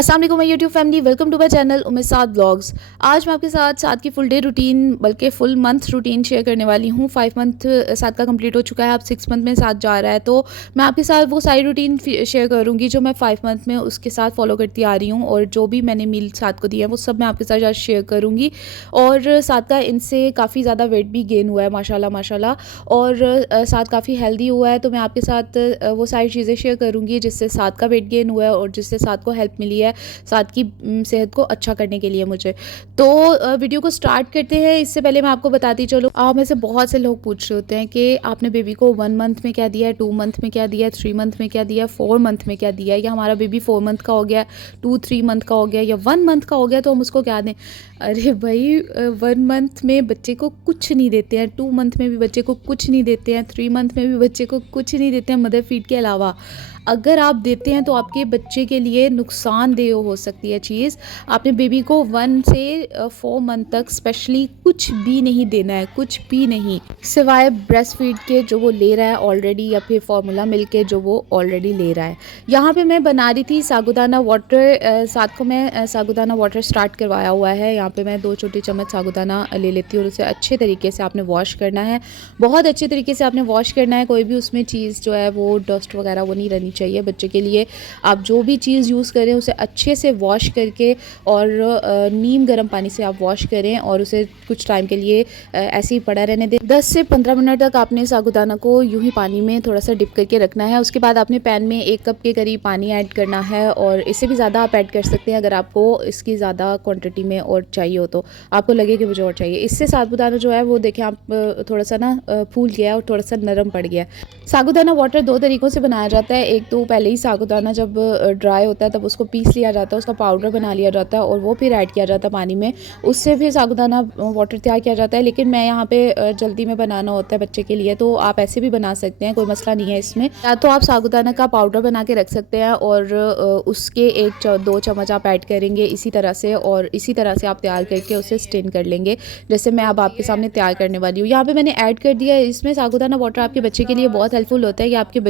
अस्सलाम वालेकुम my YouTube family, welcome to my channel Umme Saad blogs. आज मैं आपके साथ की फुल डे रूटीन बल्कि फुल मंथ रूटीन शेयर करने वाली हूँ। 5 मंथ साथ का कंप्लीट हो चुका है, अब 6 मंथ में साथ जा रहा है, तो मैं आपके साथ वो सारी रूटीन शेयर करूँगी जो मैं 5 मंथ में उसके साथ फॉलो करती आ रही हूँ, और जो भी मैंने मील साथ को दिया है वो सब मैं आपके साथ आज शेयर करूँगी। और साथ का इनसे काफ़ी ज़्यादा वेट भी गेन हुआ है माशाल्लाह माशाल्लाह, और साथ काफ़ी हेल्दी हुआ है, तो मैं आपके साथ वो सारी चीज़ें शेयर करूँगी जिससे साथ का वेट गेन हुआ है और जिससे साथ को हेल्प मिली है साथ की सेहत को अच्छा करने के लिए मुझे। तो वीडियो को स्टार्ट करते हैं। इससे पहले मैं आपको बताती चलूँ, आप में से बहुत से लोग पूछ रहे होते हैं कि आपने बेबी को 1 मंथ में क्या दिया है, 2 मंथ में क्या दिया है, 3 मंथ में क्या दिया है, 4 मंथ में क्या दिया है, या हमारा बेबी 4 मंथ का हो गया, 2-3 मंथ का हो गया या 1 मंथ का हो गया तो हम उसको क्या दें। अरे भाई, 1 मंथ में बच्चे को कुछ नहीं देते हैं, 2 मंथ में भी बच्चे को कुछ नहीं देते हैं, 3 मंथ में भी बच्चे को कुछ नहीं देते हैं मदर फीड के अलावा। अगर आप देते हैं तो आपके बच्चे के लिए नुकसानदेह हो सकती है चीज़। आपने बेबी को 1 से 4 मंथ तक स्पेशली कुछ भी नहीं देना है, कुछ भी नहीं, सिवाय ब्रेस्ट फीड के जो वो ले रहा है ऑलरेडी, या फिर फार्मूला मिल्क के जो वो ऑलरेडी ले रहा है। यहाँ पे मैं बना रही थी साबूदाना वाटर। साथ को मैं साबूदाना वाटर स्टार्ट करवाया हुआ है। यहाँ पे मैं 2 छोटे चम्मच साबूदाना ले लेती हूँ और उसे अच्छे तरीके से आपने वॉश करना है, बहुत अच्छे तरीके से आपने वॉश करना है। कोई भी उसमें चीज़ जो है वो डस्ट वगैरह वो नहीं रहनी चाहिए बच्चे के लिए। आप जो भी चीज़ यूज़ करें उसे अच्छे से वॉश करके और नीम गर्म पानी से आप वॉश करें और उसे कुछ टाइम के लिए ऐसे ही पड़ा रहने दें। 10 से 15 मिनट तक आपने साबूदाना को यूं ही पानी में थोड़ा सा डिप करके रखना है। उसके बाद आपने पैन में 1 कप के करीब पानी ऐड करना है, और इससे भी ज़्यादा आप ऐड कर सकते हैं अगर आपको इसकी ज़्यादा क्वान्टिटी में और चाहिए हो, तो आपको लगे कि मुझे और चाहिए। इससे साबूदाना जो है वो देखें आप थोड़ा सा ना फूल गया और थोड़ा सा नरम पड़ गया। साबूदाना वाटर 2 तरीक़ों से बनाया जाता है। एक तो पहले ही साबूदाना जब ड्राई होता है तब उसको पीस लिया जाता है, उसका पाउडर बना लिया जाता है और वो फिर ऐड किया जाता है पानी में, उससे फिर साबूदाना वाटर तैयार किया जाता है। लेकिन मैं यहाँ पे जल्दी में बनाना होता है बच्चे के लिए, तो आप ऐसे भी बना सकते हैं, कोई मसला नहीं है इसमें। या तो आप साबूदाना का पाउडर बना के रख सकते हैं और उसके 1-2 चम्मच आप ऐड करेंगे इसी तरह से, और इसी तरह से आप तैयार करके उसे स्टेन कर लेंगे, जैसे मैं अब आपके सामने तैयार करने वाली हूँ। यहाँ पे मैंने ऐड कर दिया है इसमें साबूदाना वाटर। आपके बच्चे के लिए बहुत हेल्पफुल होता है, कि आपके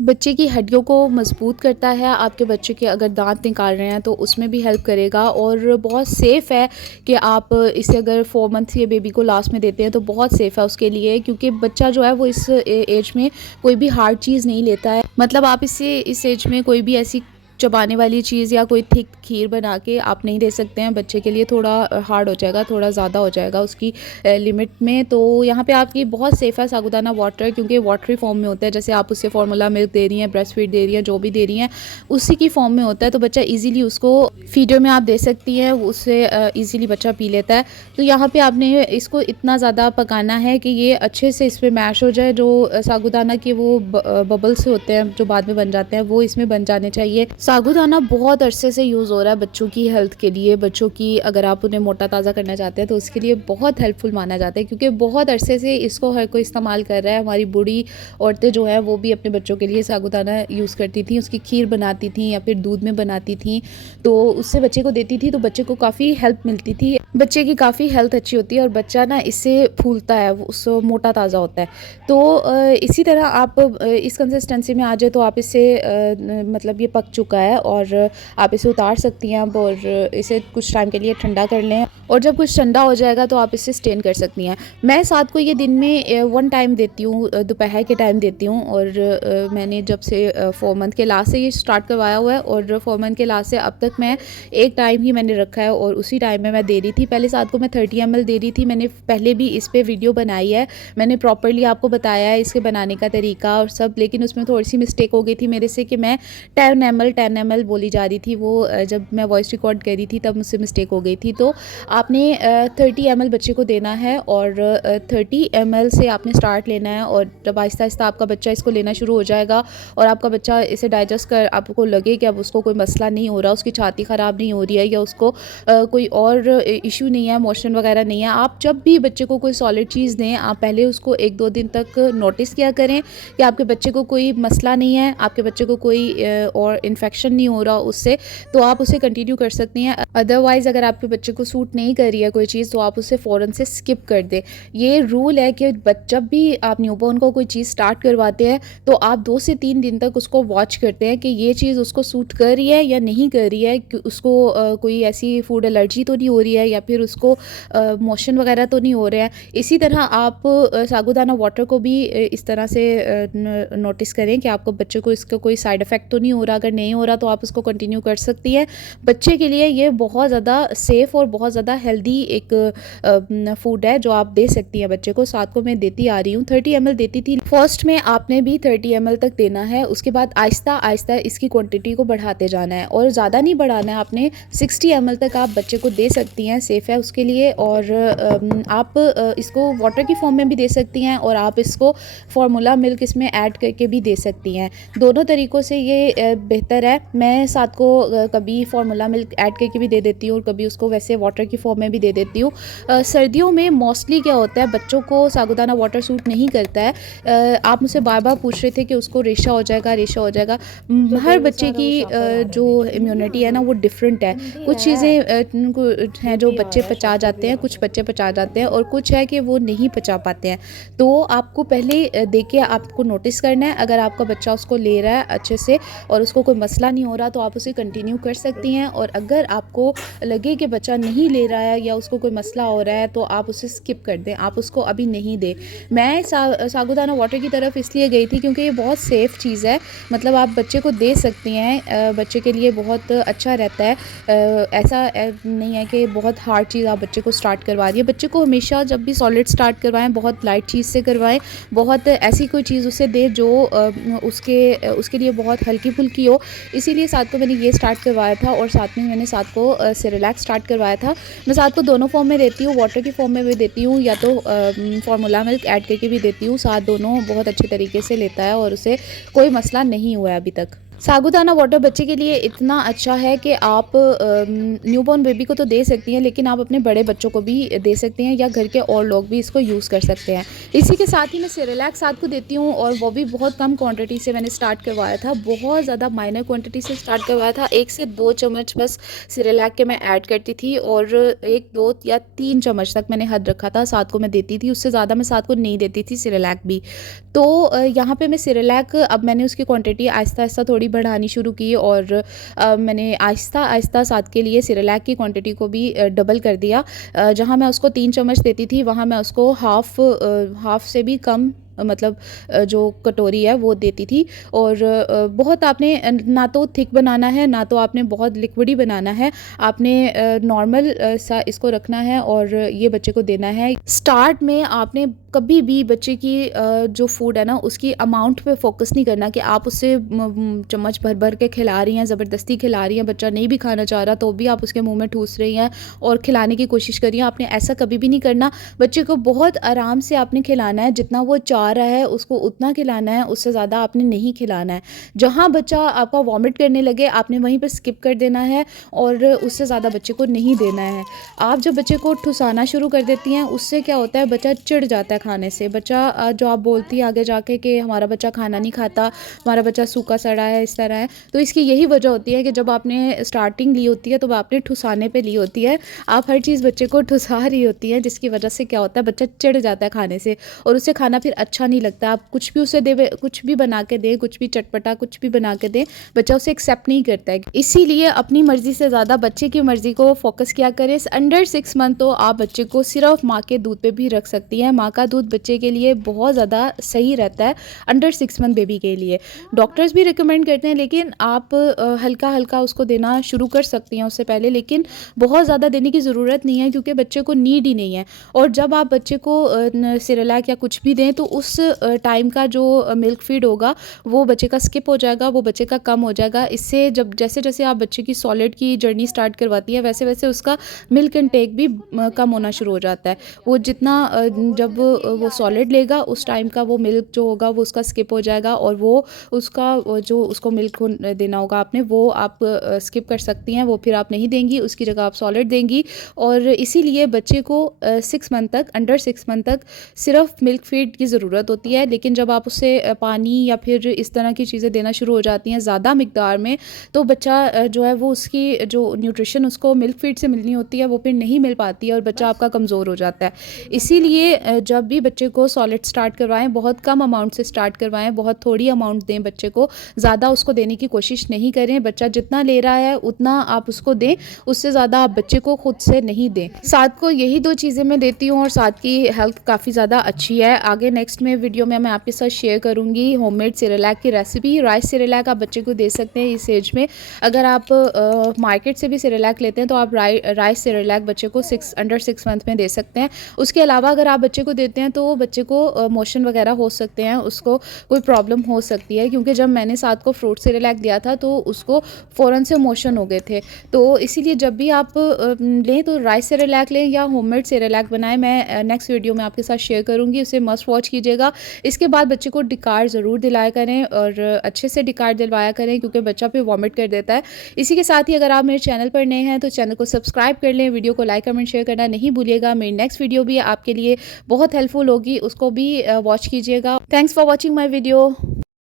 बच्चे की हड्डियों को मजबूत करता है। आपके बच्चे के अगर दांत निकाल रहे हैं तो उसमें भी हेल्प करेगा, और बहुत सेफ़ है कि आप इसे अगर 4 मंथ के बेबी को लास्ट में देते हैं तो बहुत सेफ़ है उसके लिए, क्योंकि बच्चा जो है वो इस एज में कोई भी हार्ड चीज़ नहीं लेता है। मतलब आप इसे इस एज में कोई भी ऐसी चबाने वाली चीज़ या कोई थिक खीर बना के आप नहीं दे सकते हैं, बच्चे के लिए थोड़ा हार्ड हो जाएगा, थोड़ा ज़्यादा हो जाएगा उसकी लिमिट में। तो यहाँ पे आपकी बहुत सेफ़ है साबूदाना वाटर, क्योंकि वाटरी फॉर्म में होता है। जैसे आप उससे फार्मूला मिल्क दे रही हैं, ब्रेस्ट फीड दे रही हैं, जो भी दे रही हैं उसी की फॉर्म में होता है, तो बच्चा ईज़िली उसको फीडर में आप दे सकती हैं, उससे ईज़िली बच्चा पी लेता है। तो यहाँ पे आपने इसको इतना ज़्यादा पकाना है कि ये अच्छे से इस पर मैश हो जाए। जो साबूदाना के वो बबल्स होते हैं जो बाद में बन जाते हैं वो इसमें बन जाने चाहिए। साबूदाना बहुत अरसे से यूज़ हो रहा है बच्चों की हेल्थ के लिए। बच्चों की अगर आप उन्हें मोटा ताज़ा करना चाहते हैं तो उसके लिए बहुत हेल्पफुल माना जाता है, क्योंकि बहुत अरसे से इसको हर कोई इस्तेमाल कर रहा है। हमारी बूढ़ी औरतें जो हैं वो भी अपने बच्चों के लिए साबूदाना यूज़ करती थी, उसकी खीर बनाती थी या फिर दूध में बनाती थी, तो उससे बच्चे को देती थी, तो बच्चे को काफ़ी हेल्प मिलती थी, बच्चे की काफ़ी हेल्थ अच्छी होती है और बच्चा ना इससे फूलता है, उस मोटा ताज़ा होता है। तो इसी तरह आप इस कंसिस्टेंसी में आ जाए तो आप इससे मतलब ये पक चुका है और आप इसे उतार सकती हैं अब, और इसे कुछ टाइम के लिए ठंडा कर लें, और जब कुछ ठंडा हो जाएगा तो आप इसे स्टेन कर सकती हैं। मैं साथ को ये दिन में 1 टाइम देती हूँ, दोपहर के टाइम देती हूँ, और मैंने जब से 4 मंथ के लास्ट से ये स्टार्ट करवाया हुआ है, और 4 मंथ के लास्ट से अब तक मैं 1 टाइम ही मैंने रखा है और उसी टाइम में मैं दे रही थी। पहले साथ को मैं 30 ml दे रही थी। मैंने पहले भी इस पर वीडियो बनाई है, मैंने प्रॉपरली आपको बताया है इसके बनाने का तरीका और सब, लेकिन उसमें थोड़ी सी मिस्टेक हो गई थी मेरे से कि मैं 10 ml बोली जा रही थी। वो जब मैं वॉइस रिकॉर्ड कर रही थी तब मुझसे मिस्टेक हो गई थी। तो आपने 30 ml बच्चे को देना है, और 30 ml से आपने स्टार्ट लेना है, और जब आहिस्ता आहिस्ता आपका बच्चा इसको लेना शुरू हो जाएगा और आपका बच्चा इसे डाइजेस्ट कर आपको लगे कि अब उसको कोई मसला नहीं हो रहा, उसकी छाती ख़राब नहीं हो रही है या उसको कोई और इशू नहीं है, मोशन वगैरह नहीं है, आप जब भी बच्चे को कोई सॉलिड चीज़ दें आप पहले उसको 1-2 दिन तक नोटिस किया करें कि आपके बच्चे को कोई मसला नहीं है, आपके बच्चे को कोई और इन्फेक्शन नहीं हो रहा उससे, तो आप उसे कंटिन्यू कर सकती हैं। अदरवाइज़ अगर आपके बच्चे को सूट नहीं नहीं कर रही है कोई चीज़ तो आप उसे फ़ौरन से स्किप कर दें। ये रूल है कि जब भी आप न्यूबॉर्न को कोई चीज़ स्टार्ट करवाते हैं तो आप 2 से 3 दिन तक उसको वॉच करते हैं कि ये चीज़ उसको सूट कर रही है या नहीं कर रही है, कि उसको कोई ऐसी फूड एलर्जी तो नहीं हो रही है या फिर उसको मोशन वगैरह तो नहीं हो रहे हैं। इसी तरह आप साबूदाना वाटर को भी इस तरह से नोटिस करें कि आपको बच्चे को इसका कोई साइड इफ़ेक्ट तो नहीं हो रहा। अगर नहीं हो रहा तो आप उसको कंटिन्यू कर सकती हैं। बच्चे के लिए ये बहुत ज़्यादा सेफ़ और बहुत ज़्यादा हेल्दी एक फूड है जो आप दे सकती हैं बच्चे को। साथ को मैं देती आ रही हूँ, 30 ml देती थी फर्स्ट में, आपने भी 30 ml तक देना है। उसके बाद आहिस्ता आहिस्ता इसकी क्वांटिटी को बढ़ाते जाना है और ज़्यादा नहीं बढ़ाना है आपने। 60 ml तक आप बच्चे को दे सकती हैं, सेफ़ है उसके लिए। और आप इसको वाटर की फॉर्म में भी दे सकती हैं और आप इसको फार्मूला मिल्क इसमें ऐड करके भी दे सकती हैं। दोनों तरीक़ों से ये बेहतर है। मैं साथ को कभी फार्मूला मिल्क ऐड करके भी दे देती हूँ और कभी उसको वैसे वाटर की फॉर्म में भी दे देती हूँ। सर्दियों में मोस्टली क्या होता है, बच्चों को साबूदाना वाटर सूट नहीं करता है। आप मुझसे बार-बार पूछ रहे थे कि उसको रेशा हो जाएगा, रेशा हो जाएगा। हर बच्चे की जो इम्यूनिटी है ना वो डिफरेंट है। कुछ चीज़ें उनको हैं जो बच्चे पचा जाते हैं, कुछ बच्चे पचा जाते हैं और कुछ है कि वो नहीं पचा पाते हैं। तो आपको पहले देख के आपको नोटिस करना है। अगर आपका बच्चा उसको ले रहा है अच्छे से और उसको कोई मसला नहीं हो रहा तो आप उसे कंटिन्यू कर सकती हैं। और अगर आपको लगे कि बच्चा नहीं ले रहा है या उसको कोई मसला हो रहा है तो आप उसे स्किप कर दें, आप उसको अभी नहीं दें। मैं साबूदाना वाटर की तरफ इसलिए गई थी क्योंकि ये बहुत सेफ़ चीज़ है। मतलब आप बच्चे को दे सकती हैं, बच्चे के लिए बहुत अच्छा रहता है। ऐसा नहीं है कि बहुत हार्ड चीज़ आप बच्चे को स्टार्ट करवा रही है। बच्चे को हमेशा जब भी सॉलिड स्टार्ट करवाएं बहुत लाइट चीज़ से करवाएं, बहुत ऐसी कोई चीज़ उसे दें जो उसके लिए बहुत हल्की फुल्की हो। इसीलिए साथ को मैंने ये स्टार्ट करवाया था और साथ में मैंने साथ को सेरेलैक स्टार्ट करवाया था। मैं साथ को दोनों फॉर्म में देती हूँ, वाटर की फॉर्म में भी देती हूँ या तो फार्मूला मिल्क ऐड करके भी देती हूँ। साथ दोनों बहुत अच्छे तरीके से लेता है और उसे कोई मसला नहीं हुआ है अभी तक। साबूदाना वाटर बच्चे के लिए इतना अच्छा है कि आप न्यूबॉर्न बेबी को तो दे सकती हैं लेकिन आप अपने बड़े बच्चों को भी दे सकते हैं या घर के और लोग भी इसको यूज़ कर सकते हैं। इसी के साथ ही मैं सेरेलैक साथ को देती हूँ और वो भी बहुत कम क्वांटिटी से मैंने स्टार्ट करवाया था, बहुत ज़्यादा माइनर क्वांटिटी से स्टार्ट करवाया था। 1 से 2 चम्मच बस सेरेलैक के मैं ऐड करती थी और 1, 2 या 3 चम्मच तक मैंने हद रखा था साथ को मैं देती थी। उससे ज़्यादा मैं साथ को नहीं देती थी सेरेलैक भी। तो यहाँ पे मैं सेरेलैक अब मैंने उसकी क्वांटिटी आहिस्ता आहिस्ता थोड़ी बढ़ानी शुरू की और मैंने आहिस्ता आहिस्ता साथ के लिए सेरेलैक की क्वांटिटी को भी डबल कर दिया। जहाँ मैं उसको 3 चम्मच देती थी वहाँ मैं उसको हाफ़ से भी कम, मतलब जो कटोरी है वो देती थी। और बहुत आपने ना तो थिक बनाना है ना तो आपने बहुत लिक्विडी बनाना है, आपने नॉर्मल सा इसको रखना है और ये बच्चे को देना है। स्टार्ट में आपने कभी भी बच्चे की जो फूड है ना उसकी अमाउंट पे फोकस नहीं करना कि आप उससे चम्मच भर भर के खिला रही हैं, ज़बरदस्ती खिला रही हैं, बच्चा नहीं भी खाना चाह रहा तो भी आप उसके मुंह में ठूस रही हैं और खिलाने की कोशिश कर रही हैं। आपने ऐसा कभी भी नहीं करना। बच्चे को बहुत आराम से आपने खिलाना है, जितना वो चाह रहा है उसको उतना खिलाना है, उससे ज़्यादा आपने नहीं खिलाना है। जहाँ बच्चा आपका वॉमिट करने लगे आपने वहीं पर स्किप कर देना है और उससे ज़्यादा बच्चे को नहीं देना है। आप जब बच्चे को ठुसाना शुरू कर देती हैं उससे क्या होता है, बच्चा चिढ़ जाता है खाने से। बच्चा जो आप बोलती है आगे जाके कि हमारा बच्चा खाना नहीं खाता, हमारा बच्चा सूखा सड़ा है, इस तरह है, तो इसकी यही वजह होती है कि जब आपने स्टार्टिंग ली होती है तो आपने ठुसाने पे ली होती है। आप हर चीज़ बच्चे को ठुसा रही होती है जिसकी वजह से क्या होता है, बच्चा चिढ़ जाता है खाने से और उसे खाना फिर अच्छा नहीं लगता। आप कुछ भी उसे दे, कुछ भी बना के दें, कुछ भी चटपटा कुछ भी बना के दें, बच्चा उसे एक्सेप्ट नहीं करता है। इसीलिए अपनी मर्ज़ी से ज़्यादा बच्चे की मर्ज़ी को फोकस किया करें। अंडर 6 मंथ तो आप बच्चे को सिर्फ माँ के दूध पे भी रख सकती हैं। माँ का दूध बच्चे के लिए बहुत ज़्यादा सही रहता है अंडर 6 मंथ बेबी के लिए। डॉक्टर्स भी रिकमेंड करते हैं लेकिन आप हल्का हल्का उसको देना शुरू कर सकती हैं उससे पहले, लेकिन बहुत ज़्यादा देने की ज़रूरत नहीं है क्योंकि बच्चे को नीड ही नहीं है। और जब आप बच्चे को सेरेलैक या कुछ भी दें तो उस टाइम का जो मिल्क फीड होगा वो बच्चे का स्किप हो जाएगा, वो बच्चे का कम हो जाएगा। इससे जब जैसे जैसे आप बच्चे की सॉलिड की जर्नी स्टार्ट करवाती है वैसे वैसे उसका मिल्क इनटेक भी कम होना शुरू हो जाता है। वो जितना जब वो सॉलिड लेगा उस टाइम का वो मिल्क जो होगा वो उसका स्किप हो जाएगा और वो उसका जो उसको मिल्क देना होगा आपने वो आप स्किप कर सकती हैं, वो फिर आप नहीं देंगी, उसकी जगह आप सॉलिड देंगी। और इसीलिए बच्चे को 6 मंथ तक, अंडर 6 मंथ तक सिर्फ मिल्क फीड की ज़रूरत होती है। लेकिन जब आप उसे पानी या फिर इस तरह की चीज़ें देना शुरू हो जाती हैं ज़्यादा मिकदार में, तो बच्चा जो है वो उसकी जो न्यूट्रिशन उसको मिल्क फीड से मिलनी होती है वो फिर नहीं मिल पाती है और बच्चा आपका कमज़ोर हो जाता है। इसीलिए जब भी बच्चे को सॉलिड स्टार्ट करवाएं, बहुत कम अमाउंट से स्टार्ट करवाएं, बहुत थोड़ी अमाउंट दें बच्चे को, ज़्यादा उसको देने की कोशिश नहीं करें। बच्चा जितना ले रहा है उतना आप उसको दें, उससे ज़्यादा आप बच्चे को खुद से नहीं दें। साथ को यही 2 चीज़ें मैं देती हूँ और साथ की हेल्थ काफ़ी ज़्यादा अच्छी है। आगे नेक्स्ट में वीडियो में मैं आपके साथ शेयर करूँगी होममेड सेरेलैक की रेसिपी। राइस सेरेलैक आप बच्चे को दे सकते हैं इस एज में। अगर आप मार्केट से भी सेरेलैक लेते हैं तो आप राइस सेरेलैक बच्चे को अंडर 6 मंथ में दे सकते हैं। उसके अलावा अगर आप बच्चे को देते हैं तो बच्चे को मोशन वगैरह हो सकते हैं, उसको कोई प्रॉब्लम हो सकती है, क्योंकि जब मैंने साथ को फ्रूट सेरेलैक दिया था तो उसको फ़ौरन से मोशन हो गए थे। तो इसीलिए जब भी आप लें तो राइस सेरेलैक लें या होममेड सेरेलैक बनाएं। मैं नेक्स्ट वीडियो में आपके साथ शेयर करूंगी, उसे मस्ट वॉच कीजिएगा। इसके बाद बच्चे को डिकार ज़रूर दिलाया करें और अच्छे से डिकार दिलवाया करें, क्योंकि बच्चा फिर वॉमिट कर देता है। इसी के साथ ही अगर आप मेरे चैनल पर नए हैं तो चैनल को सब्सक्राइब कर लें, वीडियो को लाइक कमेंट शेयर करना नहीं भूलिएगा। मेरी नेक्स्ट वीडियो भी आपके लिए बहुत हेल्पफुल होगी, उसको भी वॉच कीजिएगा। Thanks for watching my video.